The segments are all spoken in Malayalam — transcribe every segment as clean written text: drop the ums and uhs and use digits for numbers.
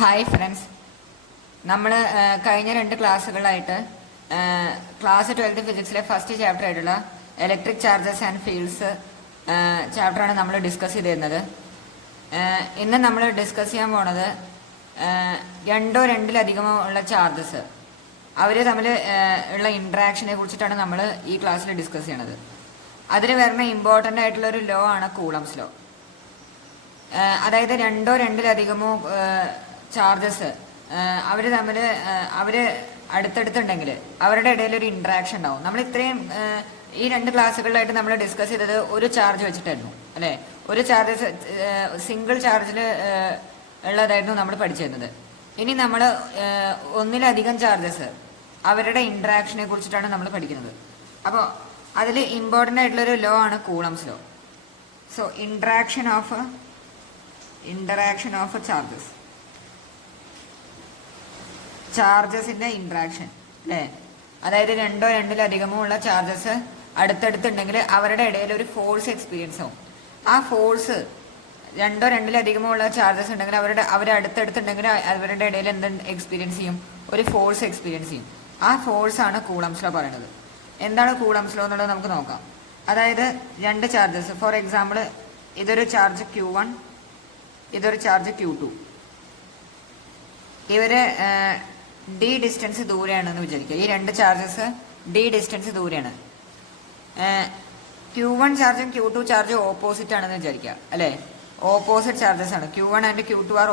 ഹായ് ഫ്രണ്ട്സ്, നമ്മൾ കഴിഞ്ഞ രണ്ട് ക്ലാസ്സുകളായിട്ട് ക്ലാസ് 12th ഫിസിക്സിലെ ഫസ്റ്റ് ചാപ്റ്റർ ആയിട്ടുള്ള ഇലക്ട്രിക് ചാർജസ് ആൻഡ് ഫീൽഡ്സ് ചാപ്റ്ററാണ് നമ്മൾ ഡിസ്കസ് ചെയ്തിരുന്നത്. ഇന്ന് നമ്മൾ ഡിസ്കസ് ചെയ്യാൻ പോണത് രണ്ടോ രണ്ടിലധികമോ ഉള്ള ചാർജസ് അവർ തമ്മിൽ ഉള്ള ഇൻട്രാക്ഷനെ കുറിച്ചിട്ടാണ് നമ്മൾ ഈ ക്ലാസ്സിൽ ഡിസ്കസ് ചെയ്യണത്. അതിൽ വരുന്ന ഇമ്പോർട്ടൻ്റ് ആയിട്ടുള്ള ഒരു ലോ ആണ് കൂളംസ് ലോ. അതായത് രണ്ടോ രണ്ടിലധികമോ ചാർജസ് അവർ തമ്മിൽ അവർ അടുത്തടുത്തുണ്ടെങ്കിൽ അവരുടെ ഇടയിൽ ഒരു ഇൻട്രാക്ഷൻ ഉണ്ടാവും. നമ്മൾ ഇത്രയും ഈ രണ്ട് ക്ലാസ്സുകളിലായിട്ട് നമ്മൾ ഡിസ്കസ് ചെയ്തത് ഒരു ചാർജ് വെച്ചിട്ടായിരുന്നു അല്ലേ. ഒരു ചാർജ് സിംഗിൾ ചാർജിൽ ഉള്ളതായിരുന്നു നമ്മൾ പഠിച്ചിരുന്നത്. ഇനി നമ്മൾ ഒന്നിലധികം ചാർജസ് അവരുടെ ഇൻട്രാക്ഷനെ കുറിച്ചിട്ടാണ് നമ്മൾ പഠിക്കുന്നത്. അപ്പോൾ അതിൽ ഇമ്പോർട്ടൻ്റ് ആയിട്ടുള്ളൊരു ലോ ആണ് Coulomb's law. So interaction of ചാർജസിന്റെ ഇൻട്രാക്ഷൻ അല്ലേ. അതായത് രണ്ടോ രണ്ടിലധികമോ ഉള്ള ചാർജസ് അടുത്തടുത്തുണ്ടെങ്കിൽ അവരുടെ ഇടയിൽ ഒരു ഫോഴ്സ് എക്സ്പീരിയൻസ് ആവും. ആ ഫോഴ്സ് രണ്ടോ രണ്ടിലധികമോ ഉള്ള ചാർജസ് ഉണ്ടെങ്കിൽ അവർ അടുത്തടുത്തുണ്ടെങ്കിൽ അവരുടെ ഇടയിൽ എന്ത് എക്സ്പീരിയൻസ് ചെയ്യും? ഒരു ഫോഴ്സ് എക്സ്പീരിയൻസ് ചെയ്യും. ആ ഫോഴ്സ് ആണ് കൂളംസ് ലോ പറയുന്നത്. എന്താണ് കൂളംസ് ലോ എന്നുള്ളത് നമുക്ക് നോക്കാം. അതായത് രണ്ട് ചാർജസ്, ഫോർ എക്സാമ്പിൾ ഇതൊരു ചാർജ് Q1, ഇതൊരു ചാർജ് Q2. ഇവര് ഡി ഡിസ്റ്റൻസ് ദൂരെയാണെന്ന് വിചാരിക്കുക. ഈ രണ്ട് ചാർജസ് ഡി ഡിസ്റ്റൻസ് ദൂരെയാണ്. Q1 ചാർജും Q2 ചാർജും ഓപ്പോസിറ്റ് ആണെന്ന് വിചാരിക്കുക അല്ലേ. ഓപ്പോസിറ്റ് ചാർജസ് ആണ്. Q1 and Q2 are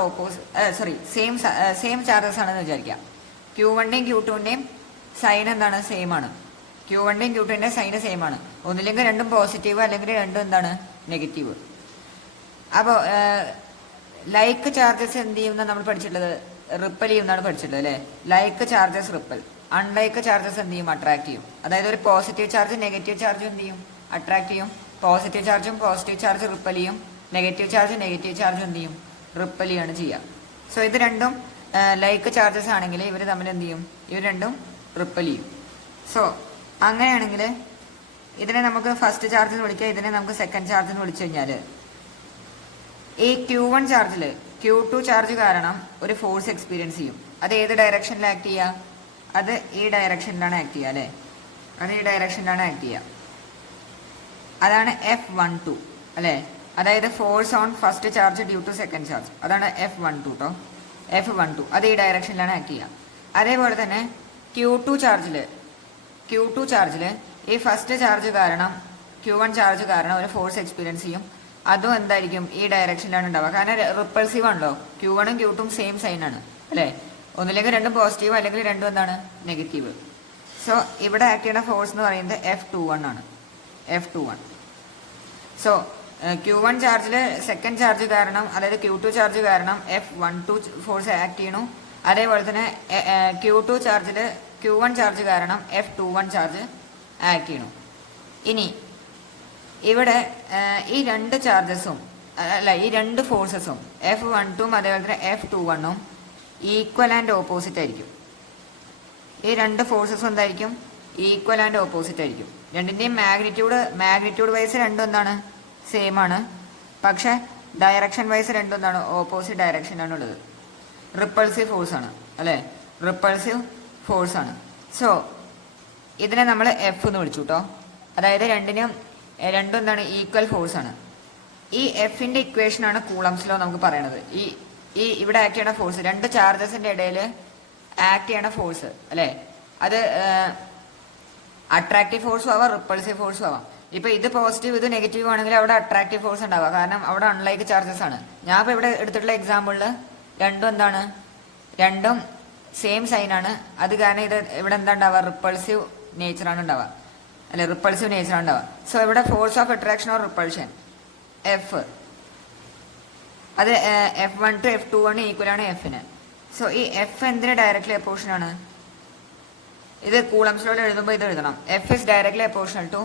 same charges ആണെന്ന് വിചാരിക്കുക. Q1ന്റെയും Q2ന്റെയും സൈൻ എന്താണ്? സെയിം ആണ്. Q1ന്റെയും Q2ന്റെയും സൈന് സെയിം ആണ്. ഒന്നില്ലെങ്കിൽ രണ്ടും പോസിറ്റീവ്, അല്ലെങ്കിൽ രണ്ടും എന്താണ്? നെഗറ്റീവ്. അപ്പോൾ ലൈക്ക് ചാർജസ് എന്ത് ചെയ്യുന്ന നമ്മൾ പഠിച്ചിട്ടുള്ളത്? റിപ്പൽ ചെയ്യുന്നതാണ് പഠിച്ചിട്ടുള്ളത് അല്ലേ. Like charges ripple, unlike charges എന്ത് ചെയ്യും? അട്രാക്ട് ചെയ്യും. അതായത് ഒരു പോസിറ്റീവ് ചാർജ് നെഗറ്റീവ് ചാർജ് എന്ത് ചെയ്യും? അട്രാക്ട് ചെയ്യും. പോസിറ്റീവ് ചാർജും പോസിറ്റീവ് ചാർജ് റിപ്പൽ ചെയ്യും. നെഗറ്റീവ് ചാർജ് എന്ത് ചെയ്യും? റിപ്പൽ ചെയ്യാണ് ചെയ്യുക. സോ ഇത് രണ്ടും ലൈക്ക് ചാർജസ് ആണെങ്കിൽ ഇവർ തമ്മിൽ എന്ത് ചെയ്യും? ഇവർ രണ്ടും റിപ്പൽ ചെയ്യും. സോ അങ്ങനെയാണെങ്കിൽ ഇതിനെ നമുക്ക് ഫസ്റ്റ് ചാർജ് എന്ന് വിളിക്കാം, ഇതിനെ നമുക്ക് സെക്കൻഡ് ചാർജ് എന്ന് വിളിച്ചു കഴിഞ്ഞാൽ ഈ Q1 ചാർജിൽ Q2 ചാർജ് കാരണം ഒരു ഫോഴ്സ് എക്സ്പീരിയൻസ് ചെയ്യും. അത് ഏത് ഡയറക്ഷനിൽ ആക്ട് ചെയ്യുക? അത് ഈ ഡയറക്ഷനിലാണ് ആക്ട് ചെയ്യുക അല്ലേ. അതാണ് F12 അല്ലേ. അതായത് force on first charge due to second charge, അതാണ് F12 F12. അത് ഈ ഡയറക്ഷനിലാണ് ആക്ട് ചെയ്യുക. അതേപോലെ തന്നെ Q2 ചാർജിൽ ഈ ഫസ്റ്റ് ചാർജ് കാരണം Q1 ചാർജ് കാരണം ഒരു ഫോഴ്സ് എക്സ്പീരിയൻസ് ചെയ്യും. അതും എന്തായിരിക്കും? ഈ ഡയറക്ഷനിലാണ് ഉണ്ടാവുക. കാരണം റിപ്പൾസീവ് ആണല്ലോ. Q1ഉം Q2ഉം സെയിം സൈൻ ആണ് അല്ലേ. ഒന്നില്ലെങ്കിൽ രണ്ടും പോസിറ്റീവ്, അല്ലെങ്കിൽ രണ്ടും എന്താണ്? നെഗറ്റീവ്. സോ ഇവിടെ ആക്ട് ചെയ്യുന്ന ഫോഴ്സ് എന്ന് പറയുന്നത് F21 ആണ്. സോ Q1 ചാർജിൽ സെക്കൻഡ് ചാർജ് കാരണം, അതായത് Q2 ചാർജ് കാരണം F12 ഫോഴ്സ് ആക്ട് ചെയ്യണു. അതേപോലെ തന്നെ Q2 ചാർജിൽ Q1 ചാർജ് കാരണം F21 ചാർജ് ആക്ട് ചെയ്യണു. ഇനി ഇവിടെ ഈ രണ്ട് ചാർജസും ഈ രണ്ട് ഫോഴ്സസും F12ഉം അതേപോലെ തന്നെ F21ഉം ഈക്വൽ ആൻഡ് ഓപ്പോസിറ്റ് ആയിരിക്കും. ഈ രണ്ട് ഫോഴ്സസും എന്തായിരിക്കും? ഈക്വൽ ആൻഡ് ഓപ്പോസിറ്റ് ആയിരിക്കും. രണ്ടിൻ്റെയും മാഗ്നിറ്റ്യൂഡ് വൈസ് രണ്ടും എന്താണ്? സെയിം ആണ്. പക്ഷെ ഡയറക്ഷൻ വൈസ് രണ്ടും എന്താണ്? ഓപ്പോസിറ്റ് ഡയറക്ഷനാണ് ഉള്ളത്. റിപ്പൾസീവ് ഫോഴ്സ് ആണ് അല്ലേ. സോ ഇതിനെ നമ്മൾ F എന്ന് വിളിച്ചു കേട്ടോ. അതായത് രണ്ടും എന്താണ്? ഈക്വൽ ഫോഴ്സ് ആണ്. ഈ എഫിന്റെ ഇക്വേഷൻ ആണ് കൂളംസ് ലോ നമുക്ക് പറയണത്. ഈ ഇവിടെ ആക്ട് ചെയ്യണ ഫോഴ്സ്, രണ്ട് ചാർജസിന്റെ ഇടയിൽ ആക്ട് ചെയ്യണ ഫോഴ്സ് അല്ലേ, അത് അട്രാക്റ്റീവ് ഫോഴ്സും ആവാം, റിപ്പൾസീവ് ഫോഴ്സും ആവാം. ഇപ്പൊ ഇത് പോസിറ്റീവ് ഇത് നെഗറ്റീവ് ആണെങ്കിൽ അവിടെ അട്രാക്റ്റീവ് ഫോഴ്സ് ഉണ്ടാവുക, കാരണം അവിടെ അൺലൈക്ക് ചാർജസ് ആണ്. ഞാൻ ഇപ്പൊ ഇവിടെ എടുത്തിട്ടുള്ള എക്സാമ്പിളിൽ രണ്ടും എന്താണ്? രണ്ടും സെയിം സൈൻ ആണ്. അത് കാരണം ഇത് ഇവിടെ എന്താ ഉണ്ടാവുക? റിപ്പൾസീവ് നേച്ചറാണ് ഉണ്ടാവുക. സോ ഇവിടെ force of attraction or repulsion F, അത് F12 F21 ഈക്വൽ ആണ് Fന്. സോ ഈ F എന്തിന് ഡയറക്ട്ലി അപ്പോർഷൻ ആണ്? ഇത് കൂളംസ് ലോയിൽ എഴുതുമ്പോൾ ഇത് എഴുതണം. F is directly proportional to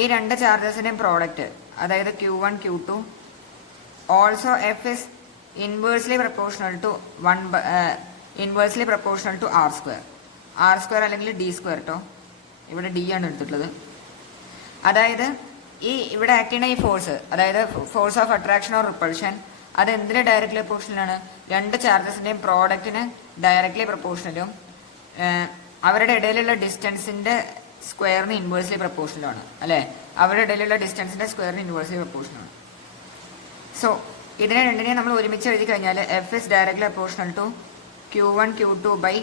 ഈ രണ്ട് ചാർജസിന്റെയും പ്രോഡക്റ്റ്, അതായത് Q1 Q2. Also F is inversely proportional to R square അല്ലെങ്കിൽ D സ്ക്വയർ കേട്ടോ. ഇവിടെ D ആണ് എടുത്തിട്ടുള്ളത്. അതായത് ഈ ഇവിടെ ആക്ട് ചെയ്യുന്ന ഈ ഫോഴ്സ്, അതായത് force of attraction or repulsion, അത് എന്തിന് ഡയറക്ട്ലി പ്രൊപ്പോർഷണലാണ്? രണ്ട് ചാർജസിന്റെയും പ്രോഡക്റ്റിന് ഡയറക്ട്ലി പ്രൊപ്പോർഷണലും അവരുടെ ഇടയിലുള്ള ഡിസ്റ്റൻസിന്റെ സ്ക്വയറിന് ഇൻവേഴ്സ്ലി പ്രൊപ്പോർഷണലാണ് അല്ലേ? അവരുടെ ഇടയിലുള്ള ഡിസ്റ്റൻസിന്റെ സ്ക്വയറിന് ഇൻവേഴ്സ്ലി പ്രൊപ്പോർഷണലാണ്. സോ ഇതിനെ രണ്ടിനെയും നമ്മൾ ഒരുമിച്ച് എഴുതി കഴിഞ്ഞാൽ F is directly proportional to Q1 Q2 by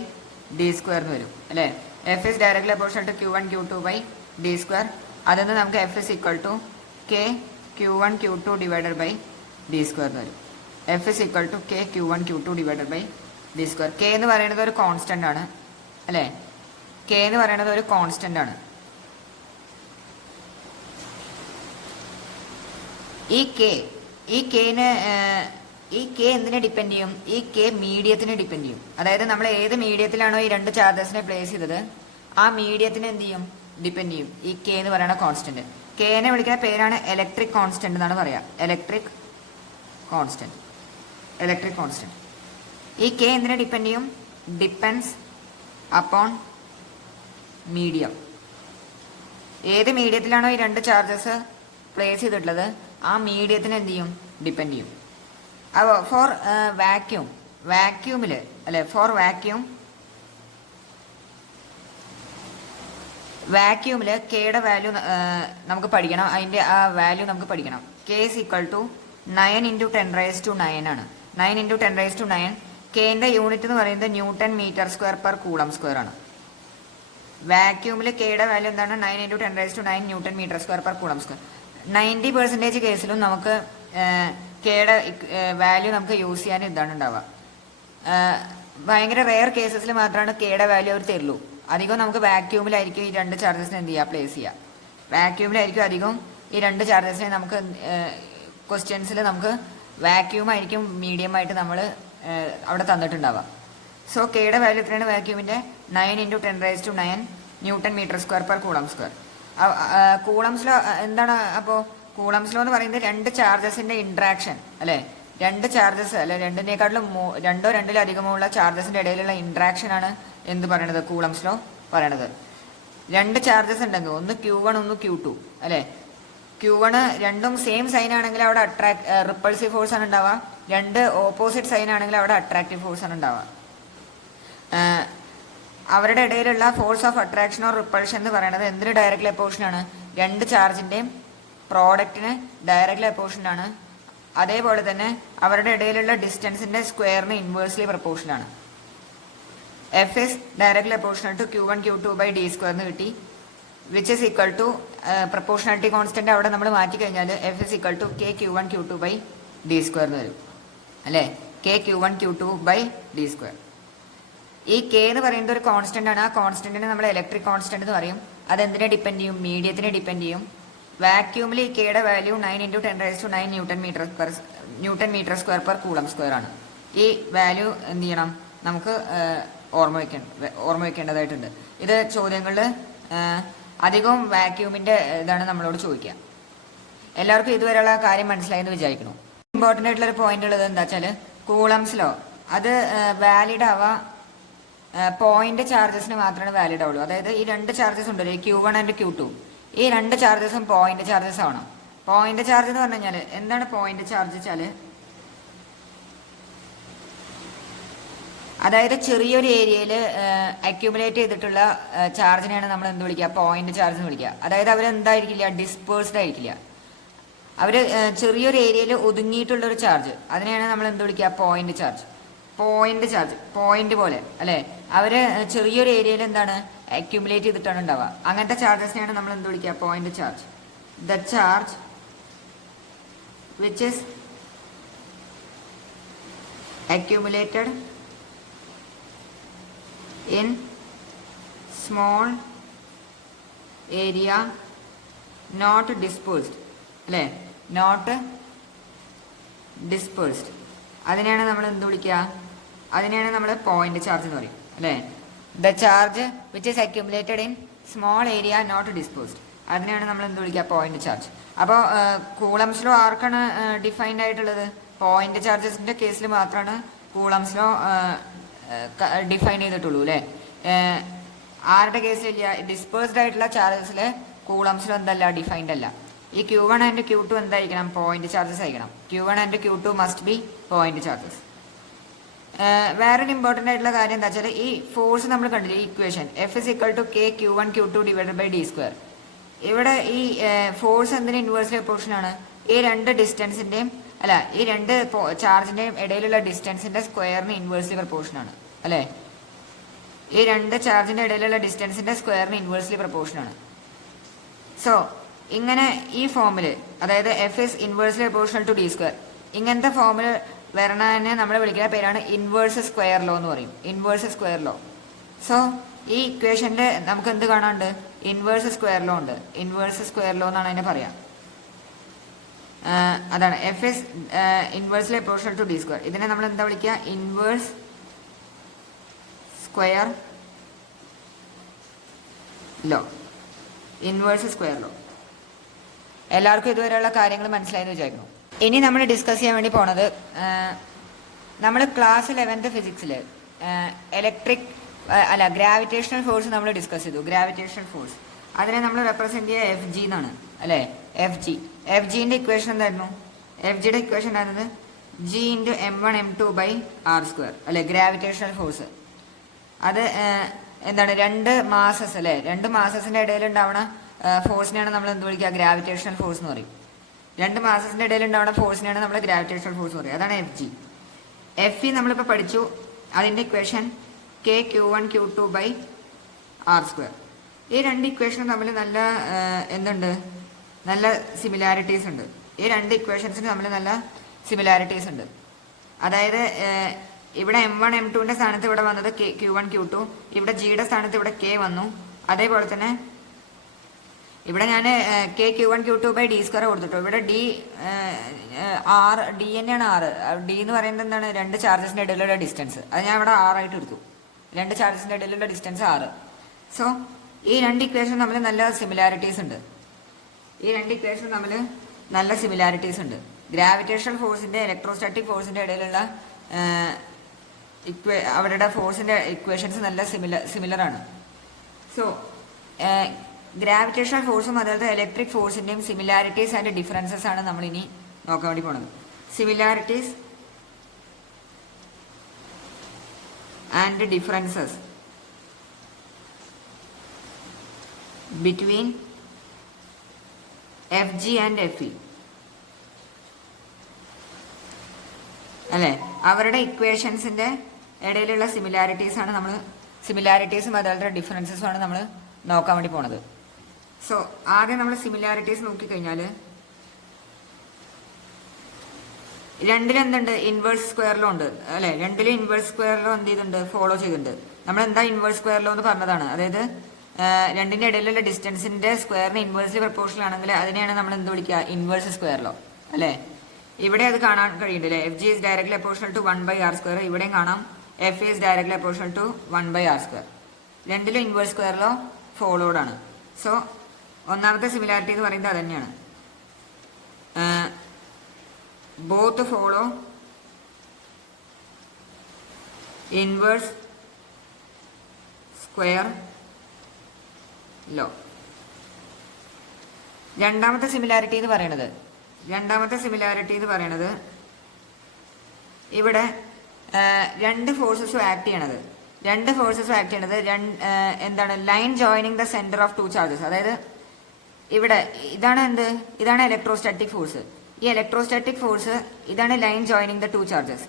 D square എന്ന് വരും അല്ലേ? F is directly proportional to Q1 Q2 by D square. അതിൽ നിന്ന് നമുക്ക് F is equal to K Q1 Q2 divided by D square എന്ന് വരും. F is equal to K Q1 Q2 divided by D square. K എന്ന് പറയുന്നത് ഒരു കോൺസ്റ്റന്റ് ആണ് അല്ലേ? കെ എന്ന് പറയുന്നത് ഒരു കോൺസ്റ്റന്റ് ആണ്. ഈ കെ എന്തിനെ ഡിപ്പെൻഡ് ചെയ്യും? ഈ കെ മീഡിയത്തിനെ ഡിപ്പെൻഡ് ചെയ്യും. അതായത് നമ്മൾ ഏത് മീഡിയത്തിലാണോ ഈ രണ്ട് ചാർജസിനെ പ്ലേസ് ചെയ്തത് ആ മീഡിയത്തിനെ എന്ത് ചെയ്യും? ഡിപ്പെൻഡ് ചെയ്യും ഈ കെ എന്ന് പറയുന്ന കോൺസ്റ്റന്റ്. കെനെ വിളിക്കുന്ന പേരാണ് ഇലക്ട്രിക് കോൺസ്റ്റന്റ് എന്നാണ് പറയാ. Electric constant. ഈ കെ എന്തിനെ ഡിപ്പെൻഡ് ചെയ്യും? Depends upon medium. ഏത് മീഡിയത്തിലാണോ ഈ രണ്ട് ചാർജസ് പ്ലേസ് ചെയ്തിട്ടുള്ളത് ആ മീഡിയത്തിന് എന്ത് ചെയ്യും? ഡിപ്പെൻഡ് ചെയ്യും. അപ്പോൾ ഫോർ വാക്യൂമില് അല്ലെ, ഫോർ വാക്യൂമില് കെയുടെ വാല്യൂ നമുക്ക് പഠിക്കണം. അതിന്റെ ആ വാല്യൂ നമുക്ക് പഠിക്കണം. കെ ഇസ് ഈക്വൽ ടു 9 × 10⁻⁹ ആണ്. 9 × 10⁻⁹. കെന്റെ യൂണിറ്റ് എന്ന് പറയുന്നത് newton metre square per coulomb square ആണ്. വാക്യൂമിൽ കെയുടെ വാല്യൂ എന്താണ്? 9 × 10⁻⁹ newton metre square per coulomb square. 90% കേസിലും നമുക്ക് കെയുടെ വാല്യൂ നമുക്ക് യൂസ് ചെയ്യാൻ ഇതാണ് ഉണ്ടാവുക. ഭയങ്കര റെയർ കേസസിൽ മാത്രമാണ് കെയുടെ വാല്യൂ അവർ തരുള്ളൂ. അധികം നമുക്ക് വാക്യൂമിലായിരിക്കും ഈ രണ്ട് ചാർജസിനെ എന്ത് ചെയ്യുക? പ്ലേസ് ചെയ്യുക. വാക്യൂമിലായിരിക്കും അധികം ഈ രണ്ട് ചാർജസിനെ നമുക്ക് ക്വസ്റ്റ്യൻസിൽ നമുക്ക് വാക്യൂം ആയിരിക്കും മീഡിയം ആയിട്ട് നമ്മൾ അവിടെ തന്നിട്ടുണ്ടാവുക. സോ കെയുടെ വാല്യൂ എത്രയാണ് വാക്യൂമിന്റെ? 9 × 10⁻⁹ newton metre square per coulomb square. Coulomb's law എന്താണ്? അപ്പോൾ കൂളംസ് ലോ എന്ന് പറയുന്നത് രണ്ട് ചാർജസിന്റെ ഇന്ററാക്ഷൻ അല്ലെ? രണ്ട് ചാർജസ് അല്ലെ, രണ്ടിനേക്കാട്ടിലും രണ്ടോ രണ്ടിലധികമോ ഉള്ള ചാർജസിന്റെ ഇടയിലുള്ള ഇന്ററാക്ഷൻ ആണ് എന്ത് പറയണത്? കൂളംസ് ലോ പറയണത്. രണ്ട് ചാർജസ് ഉണ്ടെങ്കിൽ ഒന്ന് Q1 ഒന്ന് Q2 അല്ലെ? Q1 രണ്ടും സെയിം സൈൻ ആണെങ്കിൽ അവിടെ റിപ്പൾസീവ് ഫോഴ്സ് ആണ് ഉണ്ടാവുക. രണ്ട് ഓപ്പോസിറ്റ് സൈൻ ആണെങ്കിൽ അവിടെ അട്രാക്റ്റീവ് ഫോഴ്സ് ആണ് ഉണ്ടാവുക. അവരുടെ ഇടയിലുള്ള force of attraction or repulsion എന്ന് പറയുന്നത് എന്തിന് ഡയറക്ട്ലി അപ്പോർഷനാണ്? രണ്ട് ചാർജിന്റെയും പ്രോഡക്റ്റിന് ഡയറക്ട്ലി അപ്പോർഷനാണ്. അതേപോലെ തന്നെ അവരുടെ ഇടയിലുള്ള ഡിസ്റ്റൻസിന്റെ സ്ക്വയറിന് ഇൻവേഴ്സ്ലി പ്രപ്പോർഷനാണ്. F is directly proportional to Q1 Q2 by D square എന്ന് കിട്ടി. Which is equal to proportionality constant അവിടെ നമ്മൾ മാറ്റി കഴിഞ്ഞാൽ F is equal to K Q1 Q2 by D square എന്ന് വരും അല്ലേ? K Q1 Q2 by D square. ഈ കെ എന്ന് പറയുന്നത് ഒരു കോൺസ്റ്റന്റ് ആണ്. ആ കോൺസ്റ്റന്റിനെ നമ്മൾ ഇലക്ട്രിക് കോൺസ്റ്റന്റ് എന്ന് പറയും. അത് എന്തിനെ ഡിപ്പെൻഡ് ചെയ്യും? മീഡിയത്തിനെ ഡിപ്പെൻഡ് ചെയ്യും. വാക്യൂമിൽ ഈ കെയുടെ value 9 × 10⁻⁹ newton metre square per coulomb square ആണ്. ഈ വാല്യൂ എന്ത് ചെയ്യണം? നമുക്ക് ഓർമ്മ വെക്കേണ്ടതായിട്ടുണ്ട്. ഇത് ചോദ്യങ്ങളിൽ അധികവും വാക്യൂമിന്റെ ഇതാണ് നമ്മളോട് ചോദിക്കുക. എല്ലാവർക്കും ഇതുവരെയുള്ള കാര്യം മനസ്സിലായെന്ന് വിചാരിക്കുന്നു. ഇമ്പോർട്ടൻ്റ് ആയിട്ടുള്ള ഒരു പോയിന്റ് ഉള്ളത് എന്താ വെച്ചാൽ കൂളംസ് ലോ അത് വാലിഡ് ആവാ പോയിന്റ് ചാർജസിന് മാത്രമാണ് വാലിഡ് ആവുള്ളൂ. അതായത് ഈ രണ്ട് ചാർജസ് ഉണ്ടല്ലോ, Q1 ആൻഡ് Q2, ഈ രണ്ട് ചാർജസും പോയിന്റ് ചാർജസ് ആവണം. പോയിന്റ് ചാർജ് എന്ന് പറഞ്ഞു കഴിഞ്ഞാൽ എന്താണ് പോയിന്റ് ചാർജ് വെച്ചാൽ അതായത് ചെറിയൊരു ഏരിയയിൽ അക്യൂമുലേറ്റ് ചെയ്തിട്ടുള്ള ചാർജിനെയാണ് നമ്മൾ എന്ത് വിളിക്കുക? പോയിന്റ് ചാർജ് എന്ന് വിളിക്കുക. അതായത് അവരെന്തായിരിക്കില്ല? ഡിസ്പേഴ്സ്ഡ് ആയിരിക്കില്ല. അവർ ചെറിയൊരു ഏരിയയിൽ ഒതുങ്ങിയിട്ടുള്ള ഒരു ചാർജ്, അതിനെയാണ് നമ്മൾ എന്ത് വിളിക്കുക? Point charge. പോയിന്റ് പോലെ അല്ലെ? അവര് ചെറിയൊരു ഏരിയയിൽ എന്താണ് അക്യൂമുലേറ്റ് ചെയ്തിട്ടാണ് ഉണ്ടാവുക. അങ്ങനത്തെ ചാർജസിനെയാണ് നമ്മൾ എന്ത് വിളിക്കുക? Point charge. The charge which is accumulated in small area not dispersed അല്ലേ? Not dispersed. അതിനെയാണ് നമ്മൾ എന്ത് വിളിക്കുക? അതിനെയാണ് നമ്മൾ പോയിന്റ് ചാർജ് എന്ന് പറയും അല്ലേ? The charge which is accumulated in small area not dispersed, അതിനെയാണ് നമ്മൾ എന്ത് വിളിക്കുക? Point charge. അപ്പോൾ കൂളംസ് ലോ ആർക്കാണ് ഡിഫൈൻഡ് ആയിട്ടുള്ളത്? പോയിന്റ് ചാർജസിന്റെ കേസിൽ മാത്രമാണ് കൂളംസ് ലോ ഡിഫൈൻ ചെയ്തിട്ടുള്ളൂ അല്ലേ? ആരുടെ കേസിലില്ല? ഡിസ്പേഴ്സ്ഡ് ആയിട്ടുള്ള ചാർജസിൽ കൂളംസ് ലോ എന്തല്ല? ഡിഫൈൻഡ് അല്ല. ഈ Q1 ആൻഡ് Q2 എന്തായിരിക്കണം? പോയിന്റ് ചാർജസ് ആയിരിക്കണം. Q1 and Q2 must be point charges. വേറൊരു ഇമ്പോർട്ടൻ്റ് ആയിട്ടുള്ള കാര്യം എന്താ വെച്ചാൽ ഈ ഫോഴ്സ് നമ്മൾ കണ്ടില്ലേ, ഈ equation F is equal to K Q1 Q2 divided by D square. ഇവിടെ ഈ ഫോഴ്സ് എന്തിന് ഇൻവേഴ്സ്ലി പ്രൊപ്പോർഷൻ ആണ്? ഈ രണ്ട് ഡിസ്റ്റൻസിൻ്റെയും ഈ രണ്ട് ചാർജിൻ്റെയും ഇടയിലുള്ള ഡിസ്റ്റൻസിൻ്റെ സ്ക്വയറിന് ഇൻവേഴ്സ്ലി പ്രൊപ്പോർഷൻ ആണ് അല്ലേ? ഈ രണ്ട് ചാർജിൻ്റെ ഇടയിലുള്ള ഡിസ്റ്റൻസിൻ്റെ സ്ക്വയറിന് ഇൻവേഴ്സ്ലി പ്രൊപ്പോർഷൻ ആണ്. സോ ഇങ്ങനെ ഈ ഫോമിൽ, അതായത് F is inversely proportional to D square, ഇങ്ങനത്തെ ഫോമിൽ വരണതിനെ നമ്മൾ വിളിക്കുന്ന പേരാണ് ഇൻവേഴ്സ് സ്ക്വയർ ലോ എന്ന് പറയും. Inverse square law. സോ ഈ ഇക്വേഷൻ്റെ നമുക്ക് എന്ത് കാണാനുണ്ട്? ഇൻവേഴ്സ് സ്ക്വയർ ലോ ഉണ്ട്. ഇൻവേഴ്സ് സ്ക്വയർ ലോ എന്നാണ് അതിനെ പറയാം. അതാണ് F is inversely proportional to D square. ഇതിനെ നമ്മൾ എന്താ വിളിക്കുക? Inverse square law. Inverse square law. എല്ലാവർക്കും ഇതുവരെയുള്ള കാര്യങ്ങൾ മനസ്സിലായെന്ന് വിചാരിക്കുന്നു. ഇനി നമ്മൾ ഡിസ്കസ് ചെയ്യാൻ വേണ്ടി പോണത്, നമ്മൾ ക്ലാസ് 11th ഫിസിക്സിൽ ഗ്രാവിറ്റേഷണൽ ഫോഴ്സ് നമ്മൾ ഡിസ്കസ് ചെയ്തു. ഗ്രാവിറ്റേഷണൽ ഫോഴ്സ് അതിനെ നമ്മൾ റെപ്രസെന്റ് ചെയ്യുക FG എന്നാണ് അല്ലേ? എഫ് ജിന്റെ ഇക്വേഷൻ എന്തായിരുന്നു? FGയുടെ ഇക്വേഷൻ ആയിരുന്നത് G × M1 M2 / R² അല്ലെ? ഗ്രാവിറ്റേഷണൽ ഫോഴ്സ് അത് എന്താണ്? രണ്ട് മാസസ് അല്ലേ? രണ്ട് മാസസിന്റെ ഇടയിൽ ഉണ്ടാവണ ഫോഴ്സിനെയാണ് നമ്മൾ എന്ത് വിളിക്കുക? ഗ്രാവിറ്റേഷണൽ ഫോഴ്സ് എന്ന് പറയും. രണ്ട് മാസസിന്റെ ഇടയിൽ ഉണ്ടാവുന്ന ഫോഴ്സിനെയാണ് നമ്മൾ ഗ്രാവിറ്റേഷണൽ ഫോഴ്സ് പറയുക. അതാണ് FG. FE നമ്മളിപ്പോൾ പഠിച്ചു. അതിൻ്റെ equation K Q1 Q2 / R². ഈ രണ്ട് ഇക്വേഷനും തമ്മിൽ നല്ല എന്തുണ്ട്? നല്ല സിമിലാരിറ്റീസ് ഉണ്ട്. ഈ രണ്ട് ഇക്വേഷൻസിന് തമ്മിൽ നല്ല സിമിലാരിറ്റീസ് ഉണ്ട്. അതായത് ഇവിടെ M1 M2ന്റെ സ്ഥാനത്ത് ഇവിടെ വന്നത് Q1 Q2, ഇവിടെ Gയുടെ സ്ഥാനത്ത് ഇവിടെ K വന്നു. അതേപോലെ തന്നെ ഇവിടെ ഞാൻ K Q1 Q2 / D² കൊടുത്തിട്ടു. ഇവിടെ D തന്നെയാണ് R. D എന്ന് പറയുന്നത് എന്താണ്? രണ്ട് ചാർജസിന്റെ ഇടയിലുള്ള ഡിസ്റ്റൻസ്. അത് ഞാൻ ഇവിടെ R ആയിട്ട് എടുത്തു. രണ്ട് ചാർജസിന്റെ ഇടയിലുള്ള ഡിസ്റ്റൻസ് R. സോ ഈ രണ്ട് ഇക്വേഷൻ തമ്മിൽ നല്ല സിമിലാരിറ്റീസ് ഉണ്ട്. ഈ രണ്ട് ഇക്വേഷൻ തമ്മിൽ നല്ല സിമിലാരിറ്റീസ് ഉണ്ട്. ഗ്രാവിറ്റേഷണൽ ഫോഴ്സിന്റെ ഇലക്ട്രോസ്റ്റാറ്റിക് ഫോഴ്സിന്റെ ഇടയിലുള്ള അവരുടെ ഫോഴ്സിന്റെ ഇക്വേഷൻസ് നല്ല സിമിലർ ആണ്. സോ ഗ്രാവിറ്റേഷണൽ ഫോഴ്സും അതുപോലെ ഇലക്ട്രിക് ഫോഴ്സിന്റെയും സിമിലാരിറ്റീസ് ആൻഡ് ഡിഫറൻസസ് ആണ് നമ്മൾ ഇനി നോക്കാൻ വേണ്ടി പോണത്. Similarities and differences between FG and FE അല്ലെ? അവരുടെ ഇക്വേഷൻസിന്റെ ഇടയിലുള്ള സിമിലാരിറ്റീസ് ആണ് നമ്മൾ, സിമിലാരിറ്റീസും അതുപോലെ ഡിഫറൻസസും ആണ് നമ്മൾ നോക്കാൻ വേണ്ടി പോണത്. സോ ആദ്യം നമ്മൾ സിമിലാരിറ്റീസ് നോക്കിക്കഴിഞ്ഞാൽ രണ്ടിലും എന്തുണ്ട്? ഇൻവേഴ്സ് സ്ക്വയർ ലോ ഉണ്ട് അല്ലെ? രണ്ടിലും ഇൻവേഴ്സ് സ്ക്വയർ ലോ എന്ത് ചെയ്തിട്ടുണ്ട്? ഫോളോ ചെയ്തിട്ടുണ്ട്. നമ്മൾ എന്താ ഇൻവേഴ്സ് സ്ക്വയർ ലോ എന്ന് പറഞ്ഞതാണ്. അതായത് രണ്ടിന്റെ ഇടയിലുള്ള ഡിസ്റ്റൻസിന്റെ സ്ക്വയറിന് ഇൻവേഴ്സ്ലി പ്രൊപ്പോർഷണൽ ആണെങ്കിൽ അതിനെയാണ് നമ്മൾ എന്ത് വിളിക്കുക? ഇൻവേഴ്സ് സ്ക്വയർ ലോ അല്ലെ? ഇവിടെ അത് കാണാൻ കഴിയുന്നുണ്ട് അല്ലേ? FG is directly proportional to 1/R². ഇവിടെയും കാണാം FE is directly proportional to 1/R². രണ്ടിലും ഇൻവേഴ്സ് സ്ക്വയർ ലോ ഫോളോഡ് ആണ്. സോ ഒന്നാമത്തെ സിമിലാരിറ്റി എന്ന് പറയുന്നത് അത് തന്നെയാണ്. Both follow inverse square law. രണ്ടാമത്തെ സിമിലാരിറ്റി എന്ന് പറയുന്നത് ഇവിടെ രണ്ട് ഫോഴ്സസും ആക്ട് ചെയ്യണത് എന്താണ്? Line joining the centre of two charges. അതായത് ഇവിടെ ഇതാണ് ഇലക്ട്രോസ്റ്റാറ്റിക് ഫോഴ്സ്. ഈ ഇലക്ട്രോസ്റ്റാറ്റിക് ഫോഴ്സ് ഇതാണ് line joining the two charges.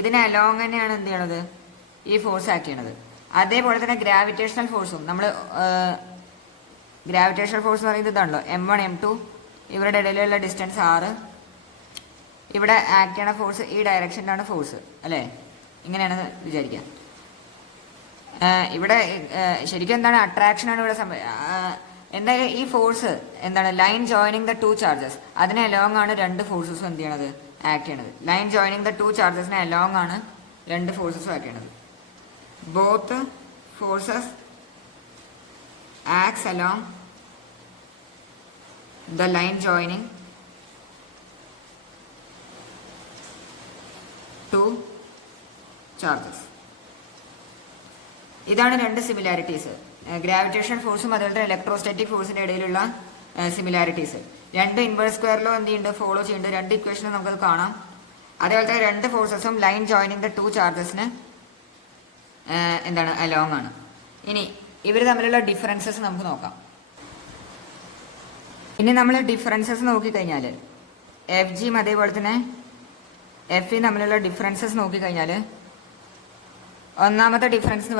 ഇതിനെ അലോങ് തന്നെയാണ് എന്ത് ചെയ്യണത്? ഈ ഫോഴ്സ് ആക്ട് ചെയ്യണത്. അതേപോലെ തന്നെ ഗ്രാവിറ്റേഷണൽ ഫോഴ്സും നമ്മൾ ഗ്രാവിറ്റേഷണൽ ഫോഴ്സ് എന്ന് പറയുന്നത് ഇതാണല്ലോ, M1 M2 ഇവരുടെ ഇടയിലുള്ള ഡിസ്റ്റൻസ് R. ഇവിടെ ആക്ട് ചെയ്യണ ഫോഴ്സ് ഈ ഡയറക്ഷനിലാണ് ഫോഴ്സ് അല്ലേ? ഇങ്ങനെയാണ് വിചാരിക്കുക. ഇവിടെ ശരിക്കും എന്താണ്? അട്രാക്ഷനാണ് ഇവിടെ എന്തായാലും ഈ ഫോഴ്സ് എന്താണ്? Line joining the two charges. അതിനെ അലോങ് ആണ് രണ്ട് ഫോഴ്സസും എന്ത് ചെയ്യണത്? ആക്ട് ചെയ്യണത്. ലൈൻ ജോയിനിങ് ദ ടു ചാർജസിനെ അലോങ് ആണ് രണ്ട് ഫോഴ്സസും ആക്ട് ചെയ്യണത്. Both forces acts along the line joining two charges. ഇതാണ് രണ്ട് സിമിലാരിറ്റീസ്. ഗ്രാവിറ്റേഷണൽ ഫോഴ്സും അതുപോലെ ഇലക്ട്രോസ്റ്റാറ്റിക് ഫോഴ്സിന്റെ ഇടയിലുള്ള സിമിലാരിറ്റീസ്. രണ്ട് ഇൻവേഴ്സ് സ്ക്വയർ ലോ എന്ത് ചെയ്യുന്നുണ്ട്, ഫോളോ ചെയ്യുന്നുണ്ട്. രണ്ട് ഇക്വേഷനും നമുക്കത് കാണാം. അതേപോലെ തന്നെ രണ്ട് ഫോഴ്സസും ലൈൻ ജോയിനിങ് ദ ടു ചാർജസിന് എന്താണ് അലോങ് ആണ്. ഇനി ഇവർ തമ്മിലുള്ള ഡിഫറൻസസ് നമുക്ക് നോക്കാം. ഇനി നമ്മൾ ഡിഫറൻസസ് നോക്കിക്കഴിഞ്ഞാൽ എഫ് ജിയും അതേപോലെ തന്നെ എഫ് ഇ തമ്മിലുള്ള ഡിഫറൻസസ് നോക്കിക്കഴിഞ്ഞാൽ ഒന്നാമത്തെ ഡിഫറൻസ് എന്ന്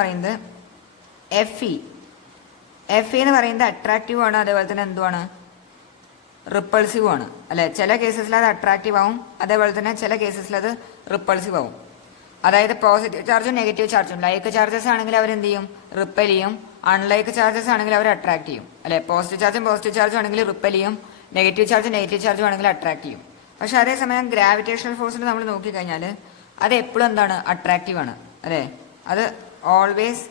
പറയുന്നത് എഫ് ഇ എന്ന് പറയുന്നത് അട്രാക്റ്റീവ് ആണ്, അതേപോലെ തന്നെ എന്തുവാണ്, റിപ്പൾസീവ് ആണ് അല്ലെ. ചില കേസസിൽ അത് അട്രാക്റ്റീവ് ആവും, അതേപോലെ തന്നെ ചില കേസസിൽ അത് റിപ്പൾസീവ് ആവും. അതായത് പോസിറ്റീവ് ചാർജും നെഗറ്റീവ് ചാർജും. ലൈക്ക് ചാർജസ് ആണെങ്കിൽ അവരെന്ത് ചെയ്യും, റിപ്പൽ ചെയ്യും. അൺലൈക്ക് ചാർജസ് ആണെങ്കിൽ അവർ അട്രാക്ട് ചെയ്യും അല്ലെ. പോസിറ്റീവ് ചാർജും ആണെങ്കിൽ റിപ്പൽ ചെയ്യും, നെഗറ്റീവ് ചാർജും ആണെങ്കിൽ അട്രാക്ട് ചെയ്യും. പക്ഷെ അതേസമയം ഗ്രാവിറ്റേഷണൽ ഫോഴ്സിന് നമ്മൾ നോക്കിക്കഴിഞ്ഞാൽ അത് എപ്പോഴും എന്താണ്, അട്രാക്റ്റീവ് ആണ് അല്ലേ. അത് ഓൾവേസ്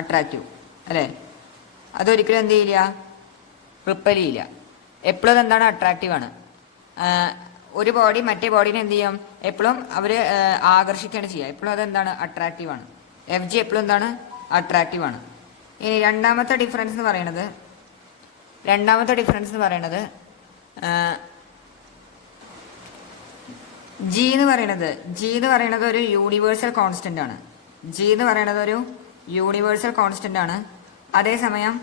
അട്രാക്റ്റീവ് അല്ലേ. അതൊരിക്കലും എന്ത് ചെയ്യില്ല, റിപ്പൽ ചെയ്യില്ല. എപ്പോഴും അതെന്താണ്, അട്രാക്റ്റീവ് ആണ്. ഒരു ബോഡി മറ്റേ ബോഡീനെ എന്ത് ചെയ്യും, എപ്പോഴും അവർ ആകർഷിക്കുകയാണ് ചെയ്യുക. എപ്പോഴും അതെന്താണ്, അട്രാക്റ്റീവ് ആണ്. എഫ് ജി എപ്പോഴും എന്താണ്, അട്രാക്റ്റീവ് ആണ്. ഇനി രണ്ടാമത്തെ ഡിഫറൻസ് എന്ന് പറയുന്നത് ജി എന്ന് പറയുന്നത് ഒരു യൂണിവേഴ്സൽ കോൺസ്റ്റന്റ് ആണ്. അതേസമയം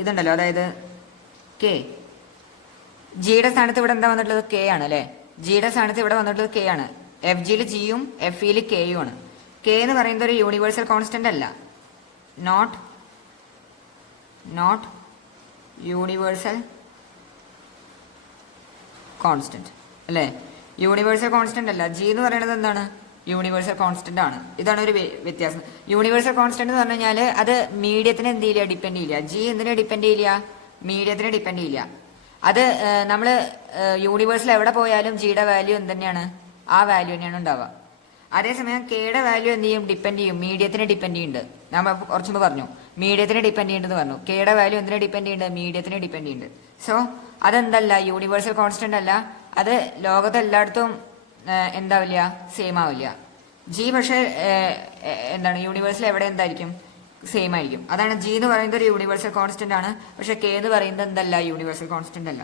ഇതുണ്ടല്ലോ, അതായത് കെ, ജിയുടെ സ്ഥാനത്ത് ഇവിടെ എന്താ വന്നിട്ടുള്ളത്, കെ ആണ് അല്ലേ. ജിയുടെ സ്ഥാനത്ത് ഇവിടെ വന്നിട്ടുള്ളത് കെ ആണ്. എഫ് ജിയിൽ ജിയും എഫ് ഇയിൽ കെയും ആണ്. കെ എന്ന് പറയുന്നത് ഒരു യൂണിവേഴ്സൽ കോൺസ്റ്റന്റ് അല്ല, നോട്ട് യൂണിവേഴ്സൽ കോൺസ്റ്റന്റ് അല്ലേ. യൂണിവേഴ്സൽ കോൺസ്റ്റന്റ് അല്ല. ജി എന്ന് പറയുന്നത് എന്താണ്, യൂണിവേഴ്സൽ കോൺസ്റ്റന്റ് ആണ്. ഇതാണ് ഒരു വ്യത്യാസം. യൂണിവേഴ്സൽ കോൺസ്റ്റന്റ് എന്ന് പറഞ്ഞു കഴിഞ്ഞാൽ അത് മീഡിയത്തിനെ എന്ത് ചെയ്യില്ല, ഡിപ്പെൻഡ് ചെയ്യില്ല. ജി എന്തിനെ ഡിപ്പെൻഡ് ചെയ്യില്ല, മീഡിയത്തിനെ ഡിപ്പെൻഡ് ചെയ്യില്ല. അത് നമ്മൾ യൂണിവേഴ്സിൽ എവിടെ പോയാലും ജിയുടെ വാല്യൂ എന്ത് തന്നെയാണ്, ആ വാല്യൂ തന്നെയാണ് ഉണ്ടാവുക. അതേസമയം കെയുടെ വാല്യൂ എന്ത് ചെയ്യും, ഡിപ്പെൻഡ് ചെയ്യും, മീഡിയത്തിനെ ഡിപ്പെൻഡ് ചെയ്യുന്നുണ്ട്. നമ്മൾ കുറച്ച് മുമ്പ് പറഞ്ഞു മീഡിയത്തിനെ ഡിപ്പെൻഡ് ചെയ്യുന്നുണ്ടെന്ന് പറഞ്ഞു. കെയുടെ വാല്യൂ എന്തിനെ ഡിപ്പെൻഡ് ചെയ്യുന്നുണ്ട്, മീഡിയത്തിനെ ഡിപ്പെൻഡ് ചെയ്യുന്നുണ്ട്. സോ അതെന്തല്ല, യൂണിവേഴ്സൽ കോൺസ്റ്റന്റ് അല്ല. അത് ലോകത്ത് എല്ലായിടത്തും എന്താവില്ല, സെയിം ആവില്ല. ജി പക്ഷേ എന്താണ്, യൂണിവേഴ്സിൽ എവിടെ എന്തായിരിക്കും, സെയിം ആയിരിക്കും. അതാണ് ജി എന്ന് പറയുന്നത് ഒരു യൂണിവേഴ്സൽ കോൺസ്റ്റന്റ് ആണ്. പക്ഷെ കെ എന്ന് പറയുന്നത് എന്തല്ല, യൂണിവേഴ്സൽ കോൺസ്റ്റന്റ് അല്ല.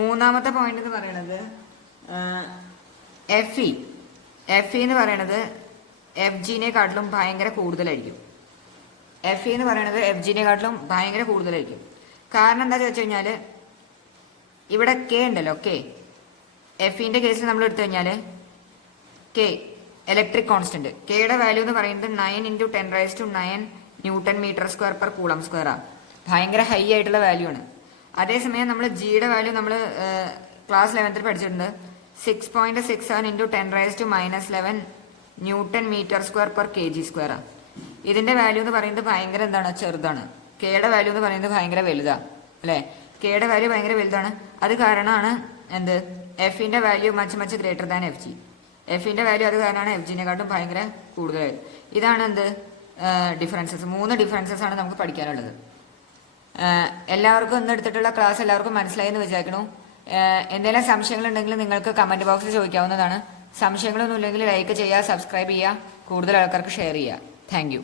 മൂന്നാമത്തെ പോയിന്റ് എന്ന് പറയുന്നത് എഫ് ഇ എന്ന് പറയുന്നത് എഫ് ജിനെക്കാട്ടിലും ഭയങ്കര കൂടുതലായിരിക്കും. കാരണം എന്താ വെച്ച് കഴിഞ്ഞാൽ ഇവിടെ കെ ഉണ്ടല്ലോ, കെ എഫിന്റെ കേസിൽ നമ്മൾ എടുത്തു കഴിഞ്ഞാൽ കെ ഇലക്ട്രിക് കോൺസ്റ്റന്റ്, കെയുടെ വാല്യൂ എന്ന് പറയുന്നത് 9 × 10⁹ newton metre square per coulomb square ആണ്. ഭയങ്കര ഹൈ ആയിട്ടുള്ള വാല്യൂ ആണ്. അതേസമയം നമ്മൾ ജിയുടെ വാല്യൂ നമ്മൾ ക്ലാസ് 11ൽ പഠിച്ചിട്ടുണ്ട്, 6.67 × 10⁻⁻11 newton metre square per kg square ആണ്. ഇതിന്റെ വാല്യൂ എന്ന് പറയുന്നത് ഭയങ്കര എന്താണ്, ചെറുതാണ്. കെയുടെ വാല്യൂ എന്ന് പറയുന്നത് ഭയങ്കര വലുതാണ് അല്ലേ. കെയുടെ വാല്യൂ ഭയങ്കര വലുതാണ്. അത് കാരണമാണ് എന്ത്, എഫിന്റെ value much greater than F G. എഫിന്റെ വാല്യൂ അത് കാരണമാണ് എഫ് ജിനെക്കാട്ടും ഭയങ്കര കൂടുതലായത്. ഇതാണ് എന്ത്, ഡിഫറൻസസ്. 3 ഡിഫറൻസസ് ആണ് നമുക്ക് പഠിക്കാനുള്ളത്. എല്ലാവർക്കും ഇന്ന് എടുത്തിട്ടുള്ള ക്ലാസ് എല്ലാവർക്കും മനസ്സിലായി എന്ന് വിചാരിക്കണു. എന്തെങ്കിലും സംശയങ്ങളുണ്ടെങ്കിൽ നിങ്ങൾക്ക് കമന്റ് ബോക്സിൽ ചോദിക്കാവുന്നതാണ്. സംശയങ്ങളൊന്നും ഇല്ലെങ്കിൽ ലൈക്ക് ചെയ്യുക, സബ്സ്ക്രൈബ് ചെയ്യുക, കൂടുതൽ ആൾക്കാർക്ക് ഷെയർ ചെയ്യുക. Thank you.